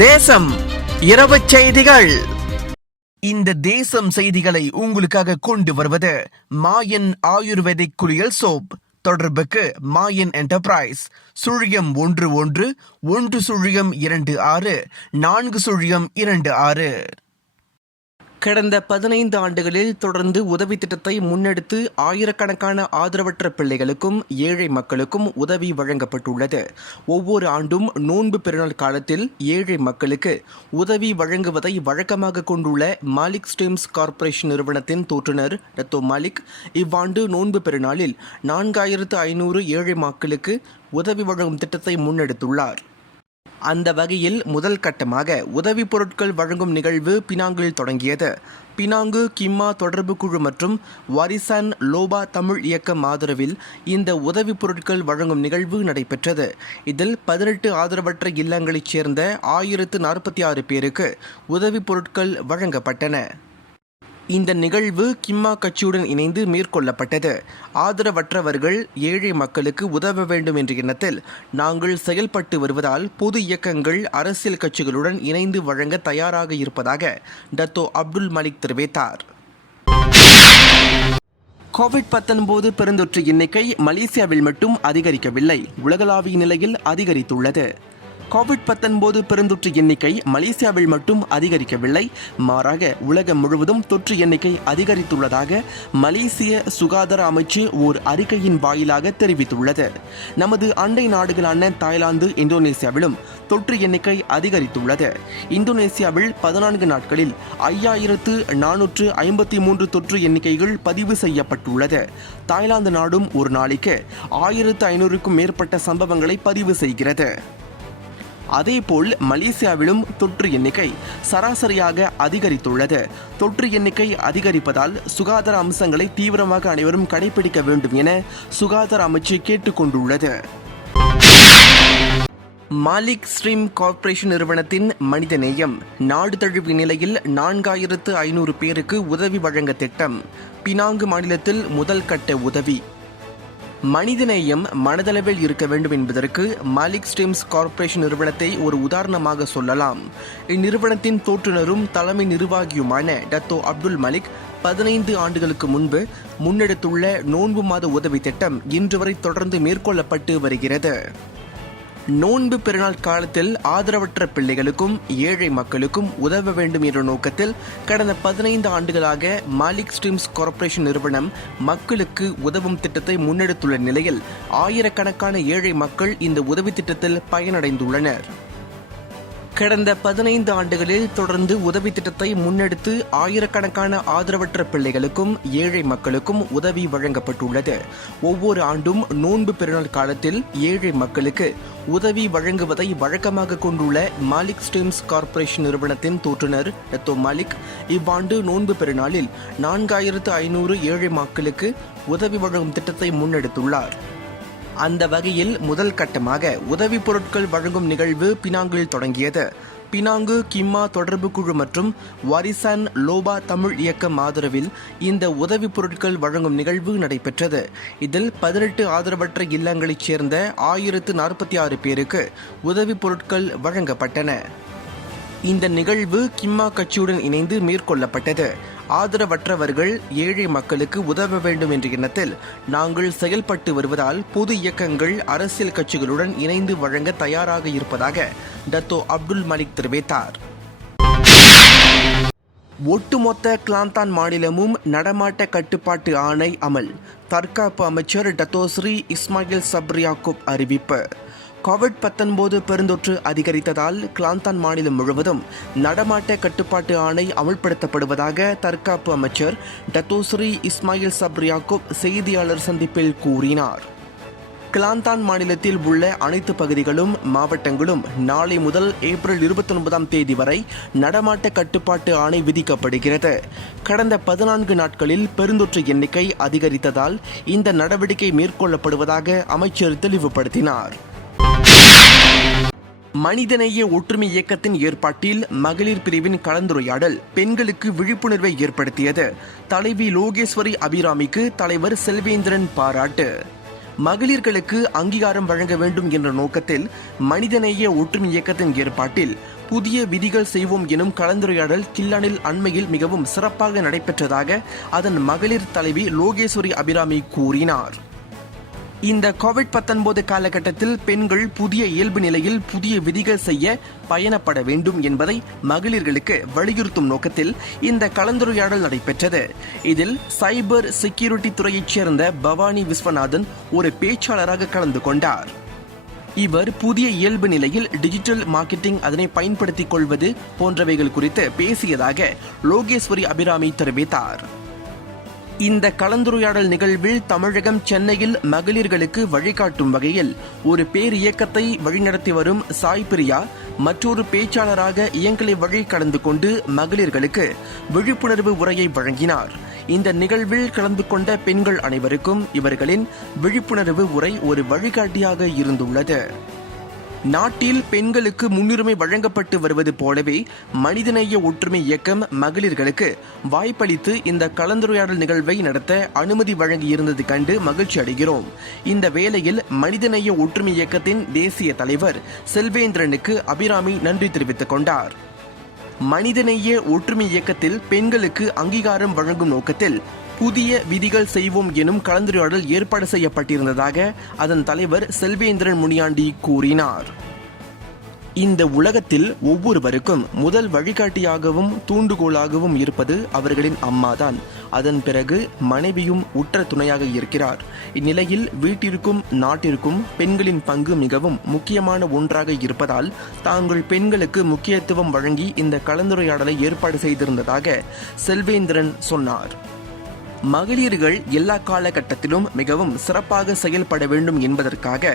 தேசம் இரவு செய்திகள். இந்த தேசம் செய்திகளை உங்களுக்காக கொண்டு வருவது மாயன் ஆயுர்வேதிக் குளியல் சோப். தொடர்புக்கு மாயன் என்டர்பிரைஸ் 0111264026. கடந்த 15 ஆண்டுகளில் தொடர்ந்து உதவி திட்டத்தை முன்னெடுத்து ஆயிரக்கணக்கான ஆதரவற்ற பிள்ளைகளுக்கும் ஏழை மக்களுக்கும் உதவி வழங்கப்பட்டுள்ளது. ஒவ்வொரு ஆண்டும் நோன்பு பெருநாள் காலத்தில் ஏழை மக்களுக்கு உதவி வழங்குவதை வழக்கமாக கொண்டுள்ள மாலிக் ஸ்ட்ரீம்ஸ் கார்ப்பரேஷன் நிறுவனத்தின் தோற்றுநர் டத்தோ மாலிக் இவ்வாண்டு நோன்பு பெருநாளில் 4500 ஏழை மக்களுக்கு உதவி வழங்கும் திட்டத்தை முன்னெடுத்துள்ளார். அந்த வகையில் முதல் கட்டமாக உதவி பொருட்கள் வழங்கும் நிகழ்வு பினாங்கில் தொடங்கியது. பினாங்கு கிம்மா தொடர்பு குழு மற்றும் வாரிசான் லோபா தமிழ் இயக்கம் ஆதரவில் இந்த உதவி பொருட்கள் வழங்கும் நிகழ்வு நடைபெற்றது. இதில் 18 ஆதரவற்ற இல்லங்களைச் சேர்ந்த 1046 பேருக்கு உதவி பொருட்கள் வழங்கப்பட்டன. இந்த நிகழ்வு கிம்மா கட்சியுடன் இணைந்து மேற்கொள்ளப்பட்டது. ஆதரவற்றவர்கள் ஏழை மக்களுக்கு உதவ வேண்டும் என்ற எண்ணத்தில் நாங்கள் செயல்பட்டு வருவதால் பொது இயக்கங்கள் அரசியல் கட்சிகளுடன் இணைந்து வழங்க தயாராக இருப்பதாக டத்தோ அப்துல் மலிக் தெரிவித்தார். கோவிட்-19 பெருந்தொற்று எண்ணிக்கை மலேசியாவில் மட்டும் அதிகரிக்கவில்லை, உலகளாவிய நிலையில் அதிகரித்துள்ளது. கோவிட்-19 பெருந்தொற்று எண்ணிக்கை மலேசியாவில் மட்டும் அதிகரிக்கவில்லை, மாறாக உலகம் முழுவதும் தொற்று எண்ணிக்கை அதிகரித்துள்ளதாக மலேசிய சுகாதார அமைச்சு ஓர் அறிக்கையின் வாயிலாக தெரிவித்துள்ளது. நமது அண்டை நாடுகளான தாய்லாந்து, இந்தோனேசியாவிலும் தொற்று எண்ணிக்கை அதிகரித்துள்ளது. இந்தோனேசியாவில் 14 நாட்களில் 5453 தொற்று எண்ணிக்கைகள் பதிவு செய்யப்பட்டுள்ளது. தாய்லாந்து நாடும் ஒரு நாளைக்கு 1500க்கும் மேற்பட்ட சம்பவங்களை பதிவு செய்கிறது. அதேபோல் மலேசியாவிலும் தொற்று எண்ணிக்கை சராசரியாக அதிகரித்துள்ளது. தொற்று எண்ணிக்கை அதிகரிப்பதால் சுகாதார அம்சங்களை தீவிரமாக அனைவரும் கடைபிடிக்க வேண்டும் என சுகாதார அமைச்சு கேட்டுக்கொண்டுள்ளது. மாலிக் ஸ்ட்ரீம் கார்ப்பரேஷன் நிறுவனத்தின் மனிதநேயம் நாடு தழுவிய நிலையில் 4500 பேருக்கு உதவி வழங்க திட்டம். பினாங்கு மாநிலத்தில் முதல் கட்ட உதவி. மனிதநேயம் மனதளவில் இருக்க வேண்டும் என்பதற்கு மாலிக் ஸ்ட்ரீம்ஸ் கார்ப்பரேஷன் நிறுவனத்தை ஒரு உதாரணமாக சொல்லலாம். இந்நிறுவனத்தின் தோற்றுநரும் தலைமை நிர்வாகியுமான டத்தோ அப்துல் மலிக் 15 ஆண்டுகளுக்கு முன்பு முன்னெடுத்துள்ள நோன்பு மாத உதவி திட்டம் இன்று வரை தொடர்ந்து மேற்கொள்ளப்பட்டு வருகிறது. நோன்பு பெருநாள் காலத்தில் ஆதரவற்ற பிள்ளைகளுக்கும் ஏழை மக்களுக்கும் உதவ வேண்டும் என்ற நோக்கத்தில் கடந்த 15 ஆண்டுகளாக மாலிக் ஸ்ட்ரீம்ஸ் கார்ப்பரேஷன் நிறுவனம் மக்களுக்கு உதவும் திட்டத்தை முன்னெடுத்துள்ள நிலையில் ஆயிரக்கணக்கான ஏழை மக்கள் இந்த உதவி திட்டத்தில் பயனடைந்துள்ளனர். கடந்த 15 ஆண்டுகளில் தொடர்ந்து உதவி திட்டத்தை முன்னெடுத்து ஆயிரக்கணக்கான ஆதரவற்ற பிள்ளைகளுக்கும் ஏழை மக்களுக்கும் உதவி வழங்கப்பட்டுள்ளது. ஒவ்வொரு ஆண்டும் நோன்பு பெருநாள் காலத்தில் ஏழை மக்களுக்கு உதவி வழங்குவதை வழக்கமாக கொண்டுள்ள மாலிக் ஸ்ட்ரீம்ஸ் கார்ப்பரேஷன் நிறுவனத்தின் தோற்றுநர் டத்தோ மாலிக் இவ்வாண்டு நோன்பு பெருநாளில் 4500 ஏழை மக்களுக்கு உதவி வழங்கும் திட்டத்தை முன்னெடுத்துள்ளார். அந்த வகையில் முதல் கட்டமாக உதவி பொருட்கள் வழங்கும் நிகழ்வு பினாங்கில் தொடங்கியது. பினாங்கு கிம்மா தொடர்பு குழு மற்றும் வாரிசான் லோபா தமிழ் இயக்கம் ஆதரவில் இந்த உதவி பொருட்கள் வழங்கும் நிகழ்வு நடைபெற்றது. இதில் 18 ஆதரவற்ற இல்லங்களைச் சேர்ந்த 1046 பேருக்கு உதவி பொருட்கள் வழங்கப்பட்டன. இந்த நிகழ்வு கிம்மா கட்சியுடன் இணைந்து மேற்கொள்ளப்பட்டது. ஆதரவற்றவர்கள் ஏழை மக்களுக்கு உதவ வேண்டும் என்ற எண்ணத்தில் நாங்கள் செயல்பட்டு வருவதால் பொது இயக்கங்கள் அரசியல் கட்சிகளுடன் இணைந்து வழங்க தயாராக இருப்பதாக டத்தோ அப்துல் மலிக் தெரிவித்தார். ஒட்டுமொத்த கிளாந்தான் மாநிலமும் நடமாட்ட கட்டுப்பாட்டு ஆணை அமல். தற்காப்பு அமைச்சர் டத்தோ ஸ்ரீ இஸ்மாயில் சப்ரி யாக்கூப் அறிவிப்பு. கோவிட்-19 பெருந்தொற்று அதிகரித்ததால் கிளாந்தான் மாநிலம் முழுவதும் நடமாட்ட கட்டுப்பாட்டு ஆணை அமல்படுத்தப்படுவதாக தற்காப்பு அமைச்சர் டத்தோ ஸ்ரீ இஸ்மாயில் சப்ரி யாக்கூப் செய்தியாளர் சந்திப்பில் கூறினார். கிளாந்தான் மாநிலத்தில் உள்ள அனைத்து பகுதிகளும் மாவட்டங்களும் நாளை முதல் ஏப்ரல் 29ஆம் தேதி வரை நடமாட்ட கட்டுப்பாட்டு ஆணை விதிக்கப்படுகிறது. கடந்த 14 நாட்களில் பெருந்தொற்று எண்ணிக்கை அதிகரித்ததால் இந்த நடவடிக்கை மேற்கொள்ளப்படுவதாக அமைச்சர் தெளிவுபடுத்தினார். மனிதநேய ஒற்றுமை இயக்கத்தின் ஏற்பாட்டில் மகளிர் பிரிவின் கலந்துரையாடல் பெண்களுக்கு விழிப்புணர்வை ஏற்படுத்தியது. தலைவி லோகேஸ்வரி அபிராமிக்கு தலைவர் செல்வேந்திரன் பாராட்டு. மகளிர்களுக்கு அங்கீகாரம் வழங்க வேண்டும் என்ற நோக்கத்தில் மனிதநேய ஒற்றுமை இயக்கத்தின் ஏற்பாட்டில் புதிய விதிகள் செய்வோம் எனும் கலந்துரையாடல் கில்லானில் அண்மையில் மிகவும் சிறப்பாக நடைபெற்றதாக அதன் மகளிர் தலைவி லோகேஸ்வரி அபிராமி கூறினார். இந்த கோவிட்-19 காலகட்டத்தில் பெண்கள் புதிய இயல்பு நிலையில் புதிய விதிகள் செய்ய பயணப்பட வேண்டும் என்பதை மகளிர்களுக்கு வலியுறுத்தும் நோக்கத்தில் இந்த கலந்துரையாடல் நடைபெற்றது. இதில் சைபர் செக்யூரிட்டி துறையைச் சேர்ந்த பவானி விஸ்வநாதன் ஒரு பேச்சாளராக கலந்து கொண்டார். இவர் புதிய இயல்பு நிலையில் டிஜிட்டல் மார்க்கெட்டிங் அதனை பயன்படுத்திக் கொள்வது போன்றவைகள் குறித்து பேசியதாக லோகேஸ்வரி அபிராமி தெரிவித்தார். இந்த கலந்துரையாடல் நிகழ்வில் தமிழகம் சென்னையில் மகளிர்களுக்கு வழிகாட்டும் வகையில் ஒரு பேர் இயக்கத்தை வழிநடத்தி வரும் சாய் பிரியா மற்றொரு பேச்சாளராக இயங்கலை வழி கலந்து கொண்டு மகளிர்களுக்கு விழிப்புணர்வு உரையை வழங்கினார். இந்த நிகழ்வில் கலந்து கொண்ட பெண்கள் அனைவருக்கும் இவர்களின் விழிப்புணர்வு உரை ஒரு வழிகாட்டியாக இருந்துள்ளது. நாட்டில் பெண்களுக்கு முன்னுரிமை வழங்கப்பட்டு வருவது போலவே மனிதநேய ஒற்றுமை இயக்கம் மகளிர்களுக்கு வாய்ப்பளித்து இந்த கலந்துரையாடல் நிகழ்வை நடத்த அனுமதி வழங்கியிருந்தது கண்டு மகிழ்ச்சி அடைகிறோம். இந்த வேளையில் மனிதநேய ஒற்றுமை இயக்கத்தின் தேசிய தலைவர் செல்வேந்திரனுக்கு அபிராமி நன்றி தெரிவித்துக் கொண்டார். மனிதநேய ஒற்றுமை இயக்கத்தில் பெண்களுக்கு அங்கீகாரம் வழங்கும் நோக்கத்தில் புதிய விதிகள் செய்வோம் எனும் கலந்துரையாடல் ஏற்பாடு செய்யப்பட்டிருந்ததாக அதன் தலைவர் செல்வேந்திரன் முனியாண்டி கூறினார். இந்த உலகத்தில் ஒவ்வொருவருக்கும் முதல் வழிகாட்டியாகவும் தூண்டுகோலாகவும் இருப்பது அவர்களின் அம்மாதான். அதன் பிறகு மனைவியும் உற்ற துணையாக இருக்கிறார். இந்நிலையில் வீட்டிற்கும் நாட்டிற்கும் பெண்களின் பங்கு மிகவும் முக்கியமான ஒன்றாக இருப்பதால் தாங்கள் பெண்களுக்கு முக்கியத்துவம் வழங்கி இந்த கலந்துரையாடலை ஏற்பாடு செய்திருந்ததாக செல்வேந்திரன் சொன்னார். மகளிர்கள் எல்லா காலகட்டத்திலும் மிகவும் சிறப்பாக செயல்பட வேண்டும் என்பதற்காக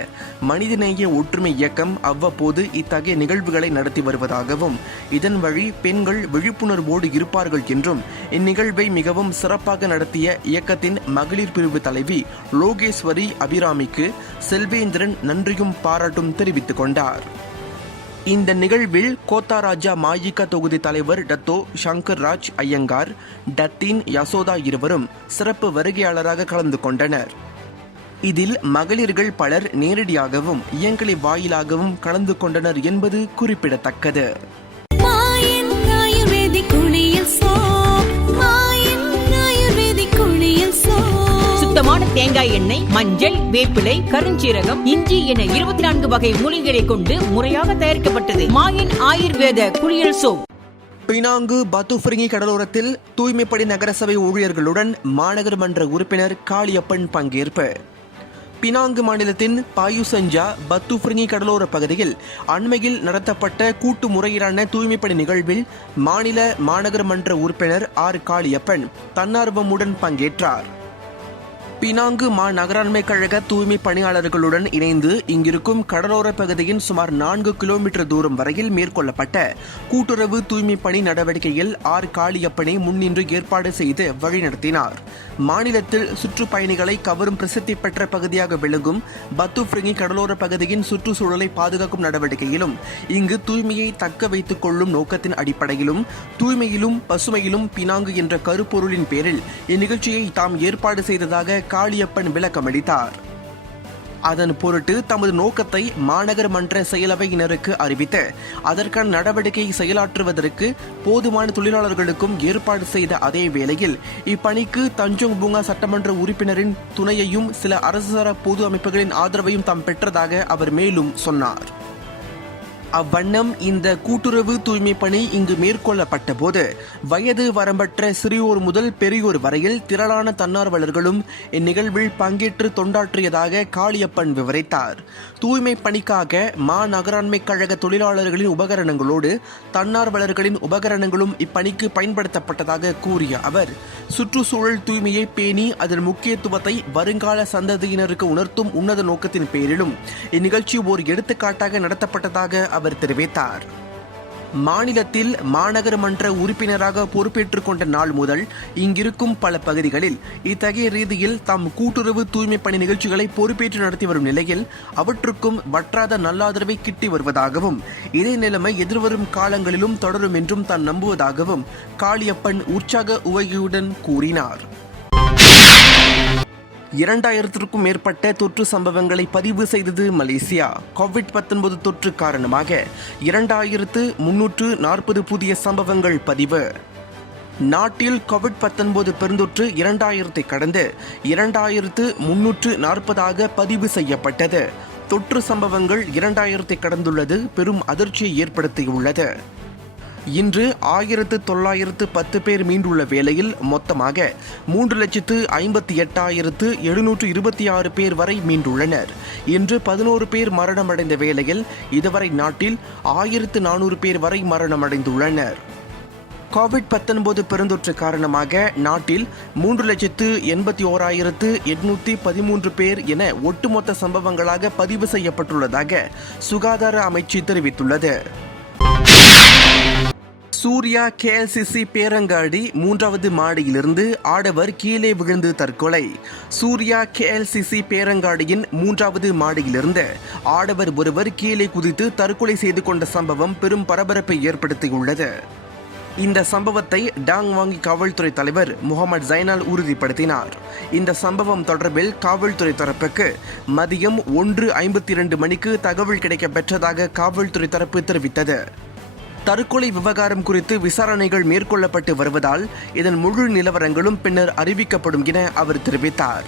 மனிதநேய ஒற்றுமை இயக்கம் அவ்வப்போது இத்தகைய நிகழ்வுகளை நடத்தி வருவதாகவும் இதன் வழி பெண்கள் விழிப்புணர்வோடு இருப்பார்கள் என்றும் இந்நிகழ்வை மிகவும் சிறப்பாக நடத்திய இயக்கத்தின் மகளிர் பிரிவு தலைவி லோகேஸ்வரி அபிராமிக்கு செல்வேந்திரன் நன்றியும் பாராட்டும் தெரிவித்துக் கொண்டார். இந்த நிகழ்வில் கோத்தாராஜா மாயிகா தொகுதி தலைவர் டத்தோ சங்கர் ராஜ் ஐயங்கார், டத்தீன் யசோதா இருவரும் சிறப்பு வருகையாளராக கலந்து கொண்டனர். இதில் மகளிர்கள் பலர் நேரடியாகவும் இயங்கலை வாயிலாகவும் கலந்து கொண்டனர் என்பது குறிப்பிடத்தக்கது. சுத்தமான தேங்காய் எண்ணெய், மஞ்சள், வேப்பிலை, கருஞ்சீரகம், இஞ்சி என 24 வகை மூலிகைகளை கொண்டு முறையாக தயாரிக்கப்பட்டது மாயின் ஆயுர்வேத குளியல் சோப். பினாங்கு பத்துஃபிரிங்கி கடலோரத்தில் தூய்மைப்படி நகரசபை ஊழியர்களுடன் மாநகர் மன்ற உறுப்பினர் காளியப்பன் பங்கேற்பு. பினாங்கு மாநிலத்தின் பாயுசஞ்சா பத்துஃபிரிங்கி கடலோர பகுதியில் அண்மையில் நடத்தப்பட்ட கூட்டு முறையிலான தூய்மைப்பணி நிகழ்வில் மாநில மாநகர் மன்ற உறுப்பினர் ஆர் காளியப்பன் தன்னார்வமுடன் பங்கேற்றார். பினாங்கு நகராண்மை கழக தூய்மை பணியாளர்களுடன் இணைந்து இங்கிருக்கும் கடலோர பகுதியின் சுமார் 4 கிலோமீட்டர் தூரம் வரையில் மேற்கொள்ளப்பட்ட கூட்டுறவு தூய்மை பணி நடவடிக்கையில் ஆர் காளியப்பனை முன்னின்று ஏற்பாடு செய்து வழிநடத்தினார். மாநிலத்தில் சுற்றுப்பயணிகளை கவரும் பிரசித்தி பெற்ற பகுதியாக விளங்கும் பத்துஃபிரிங்கி கடலோர பகுதியின் சுற்றுச்சூழலை பாதுகாக்கும் நடவடிக்கையிலும் இங்கு தூய்மையை தக்க வைத்துக் கொள்ளும் நோக்கத்தின் அடிப்படையிலும் தூய்மையிலும் பசுமையிலும் பினாங்கு என்ற கருப்பொருளின் பேரில் இந்நிகழ்ச்சியை தாம் ஏற்பாடு செய்ததாக காளியப்பன் விளக்கமளித்தார். அதன் பொருட்டு தமது நோக்கத்தை மாநகர் மன்ற செயலவையினருக்கு அறிவித்து அதற்கான நடவடிக்கையை செயலாற்றுவதற்கு போதுமான தொழிலாளர்களுக்கும் ஏற்பாடு செய்த அதே வேளையில் இப்பணிக்கு தஞ்சோங் பூங்கா சட்டமன்ற உறுப்பினரின் துணையையும் சில அரசுசாரா பொது அமைப்புகளின் ஆதரவையும் தாம் பெற்றதாக அவர் மேலும் சொன்னார். அவ்வண்ணம் இந்த கூட்டுறவு தூய்மை பணி இங்கு மேற்கொள்ளப்பட்ட போது வயது வரம்பற்ற சிறியோர் முதல் பெரியோர் வரையில் திரளான தன்னார்வலர்களும் இந்நிகழ்வில் பங்கேற்று தொண்டாற்றியதாக காளியப்பன் விவரித்தார். தூய்மை பணிக்காக மாநகராண்மை கழக தொழிலாளர்களின் உபகரணங்களோடு தன்னார்வலர்களின் உபகரணங்களும் இப்பணிக்கு பயன்படுத்தப்பட்டதாக கூறிய அவர் சுற்றுச்சூழல் தூய்மையை பேணி அதன் முக்கியத்துவத்தை வருங்கால சந்ததியினருக்கு உணர்த்தும் உன்னத நோக்கத்தின் பேரிலும் இந்நிகழ்ச்சி ஓர் எடுத்துக்காட்டாக நடத்தப்பட்டதாக அவர் தெரிவித்தார். மாநிலத்தில் மாநகர மன்ற உறுப்பினராக பொறுப்பேற்றுக் கொண்ட நாள் முதல் இங்கிருக்கும் பல பகுதிகளில் இத்தகைய ரீதியில் தாம் கூட்டுறவு தூய்மை பணி நிகழ்ச்சிகளை பொறுப்பேற்று நடத்தி வரும் நிலையில் அவற்றுக்கும் வற்றாத நல்லாதரவை கிட்டி வருவதாகவும் இதே நிலைமை எதிர்வரும் காலங்களிலும் தொடரும் என்றும் தான் நம்புவதாகவும் காளியப்பன் உற்சாக உவகையுடன் கூறினார். 2000க்கும் மேற்பட்ட தொற்று சம்பவங்களை பதிவு செய்தது மலேசியா. கோவிட்-19 தொற்று காரணமாக 2340 புதிய சம்பவங்கள் பதிவு. நாட்டில் கோவிட்-19 பெருந்தொற்று 2000 கடந்து 2340 பதிவு செய்யப்பட்டது. தொற்று சம்பவங்கள் 2000 கடந்துள்ளது பெரும் அதிர்ச்சியை ஏற்படுத்தியுள்ளது. இன்று 1910 பேர் மீண்டுள்ள வேளையில் மொத்தமாக 3,58,726 பேர் வரை மீண்டுள்ளனர். இன்று 11 பேர் மரணமடைந்த வேளையில் இதுவரை நாட்டில் 1400 பேர் வரை மரணமடைந்துள்ளனர். கோவிட்-19 பெருந்தொற்று காரணமாக நாட்டில் 3,81,813 பேர் என ஒட்டுமொத்த சம்பவங்களாக பதிவு செய்யப்பட்டுள்ளதாக சுகாதார அமைச்சு தெரிவித்துள்ளது. சூர்யா KLCC பேரங்காடி 3வது மாடியிலிருந்து ஆடவர் கீழே விழுந்து தற்கொலை. சூர்யா KLCC பேரங்காடியின் 3வது மாடியிலிருந்து ஆடவர் ஒருவர் கீழே குதித்து தற்கொலை செய்து கொண்ட சம்பவம் பெரும் பரபரப்பை ஏற்படுத்தியுள்ளது. இந்த சம்பவத்தை டாங் வாங்கி காவல்துறை தலைவர் முகமது ஜைனால் உறுதிப்படுத்தினார். இந்த சம்பவம் தொடர்பில் காவல்துறை தரப்புக்கு மதியம் 1:52 மணிக்கு தகவல் கிடைக்கப் பெற்றதாக காவல்துறை தரப்பு தெரிவித்தது. தற்கொலை விவகாரம் குறித்து விசாரணைகள் மேற்கொள்ளப்பட்டு வருவதால் இதன் முழு நிலவரங்களும் பின்னர் அறிவிக்கப்படும் என அவர் தெரிவித்தார்.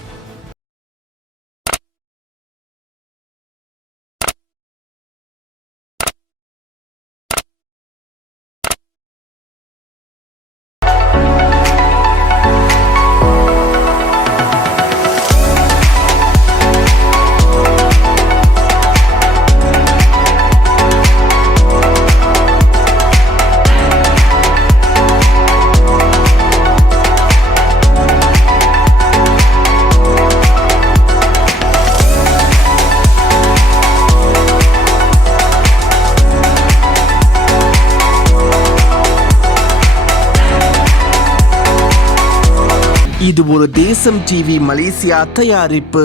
இது ஒரு தேசம் டிவி மலேசியா தயாரிப்பு.